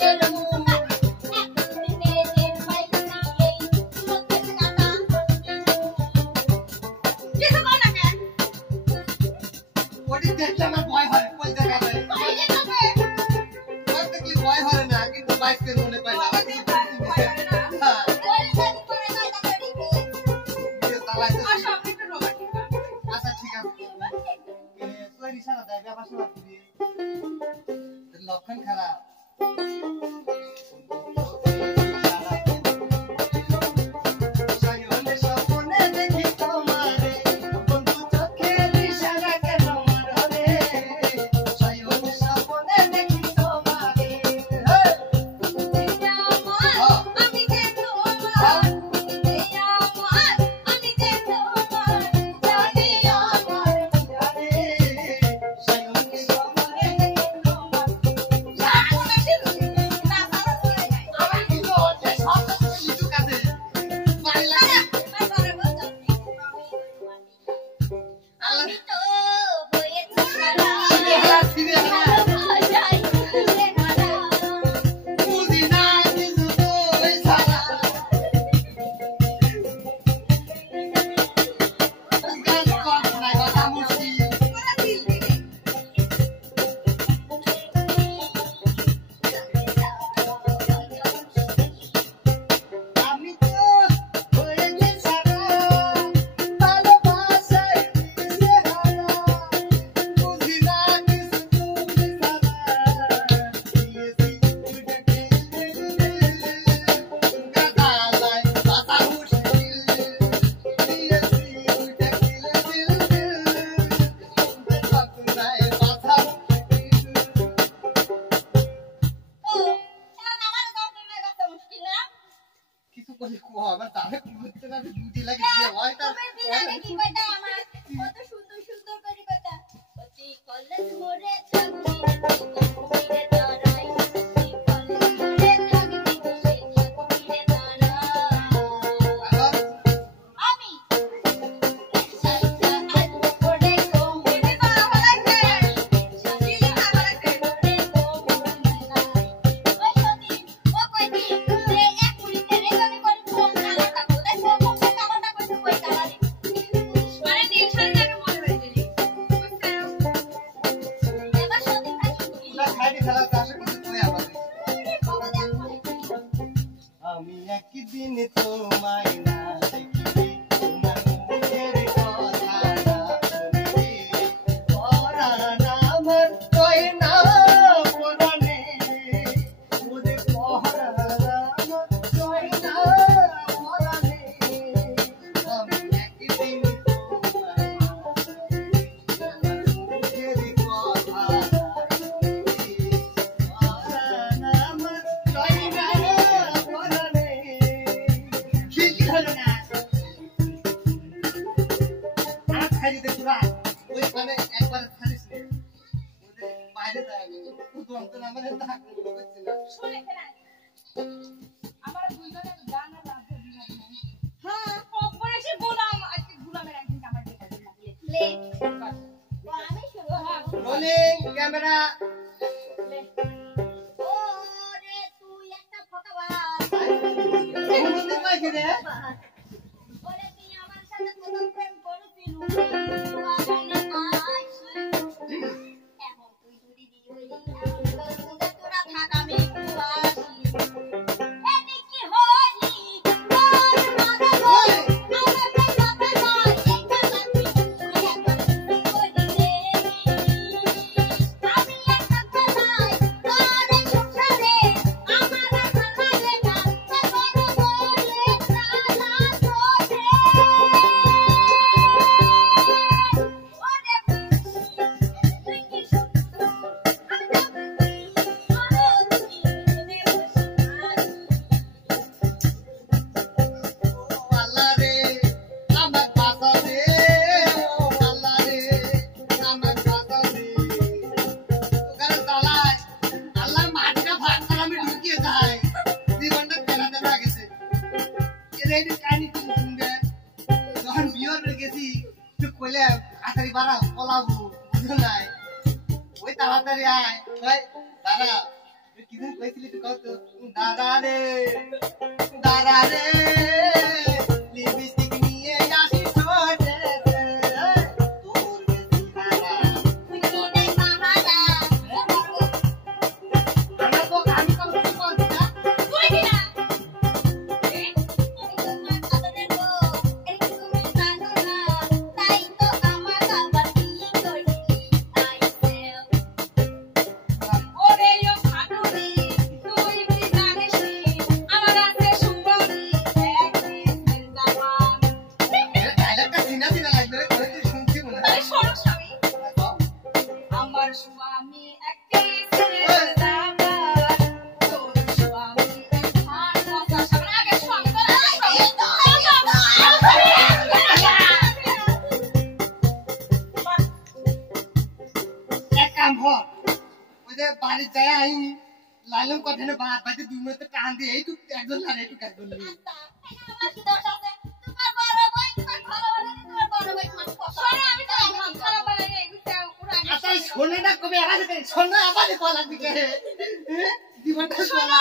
Haram করে কোয়া আমার তারে করতে না ডিউটি লাগে কি হয় তার কি কইতা আমার কত সুন্দর সুন্দর করে কইতা অতি কলেজ মোরে থাকি রে তারাই অতি কলেজ মোরে থাকি রে তারা আমি সাইতা আজ পড়ে কোমরে বাবা লাগে দিলি খাবার লাগে পড়ে কোমরে ওই সতি ও কইতি রে এক কুড়িতে রে আমি কোন ফোন না থাকো দেখো ফোন কামাটা কইতে কইতা আরে মানে দিন সারা জায়গা মনে হইছে এবার সতি থাকি না খাইতে খেলা চাষ করতে কই আবার বাবা দেখো আমি একদিন তোমায় না দেখি তোমার মুখের কথা না শুনি পরাণ আমার কই না পরাণে ওরে পরাণ আমার কই না পরাণে আমি একদিন তোমায় না দেখি তোমার মুখের কথা না শুনি পরাণ আমার কই না পরাণে কি হলো না আর খাইতে পুরা ওইখানে একবার খালিস নে ওদের বাইরে যায়নি শুধু অন্তর আমাদের তাক করছে না শুনে কেন আমার দুইজনের গান আর রাত দিন হ্যাঁ অপরেশন গোলাম আজকে গোলামের একদিন আমার যেটা লে আমি শুরু হ্যাঁ রোলিং ক্যামেরা ওরে তুই একটা ফটোবাজ কোনদিন পাইছি রে ওরে তুই আমার সাথে কত প্রেম করেছিস এখন তুই যদি দিলি তোরা থাক আমি একটু আসি এনে কি হলি তোর মনে হয় আমার কথা নয় এই কথা তুই একবার বলি রে আমি একটা কথাই তোর সংসারে আমার আর ভাল লাগে না তোর বলে প্রাণা তোরে ওরে তুই কি সুন্দর আমি ও আল্লাহ রে আমার বাবা রে ও আল্লাহ রে আমার বাবা রে তোকার তালায় আল্লাহ মাটিটা ভাগ করে আমি ঢুকিয়ে যাই জীবনটা তেরা তেরা গেছে এর এই কাহিনী তুমি শুনবে যখন বিয়ের বেড়ে গেছি তুই কইলে তাড়াতাড়ি বাড়া পলাবো বুঝো নাই ওই তাড়াতাড়ি আয় ওই দাঁড়া তুই কি দিন কইছিলি তুই কত দাঁড়া রে লিপস্টিক নিয়ে আসি ছোটে তোর বেশি খারা তুই কি দেখ মাহারা আমার তো আমি কম কিছু বলছি না তুই কি না তোমার আদরের গো এই তুমি জানো না তাই তো আমার আবার কি কইলি তাই সেও ওরে ও খাটুরি তুই কি জানিস আমার আছে সুন্দরী একদিন জামান এর ডায়লগটা চিনা চিনা লাগবে রে করে তুই শুনছি মনে তাই হয় শোনো স্বামী আমার স্বামী একটি ছেলে যাবার তোর স্বামী একখান মজা সামনে আগে স্বামী তোর এক কাম হর ওই যে বাড়ি যায় আই লালন কথানে বাদ বাজে দুই মিনিট টান দিয়ে এই তুই একজন লারে একটু কাজ করলি আমার কি দোষ আছে তোমার বড় ভাই তোমার ভালো বলে তোমার বড় ভাই তোমার পছন্দ আমি তো খারাপ বলে এই বিষয়ে পুরো আচ্ছা শোনে না কবে আওয়াজ দে শোনে আওয়াজ কল লাগবে কে জীবনটা শোনো শোনা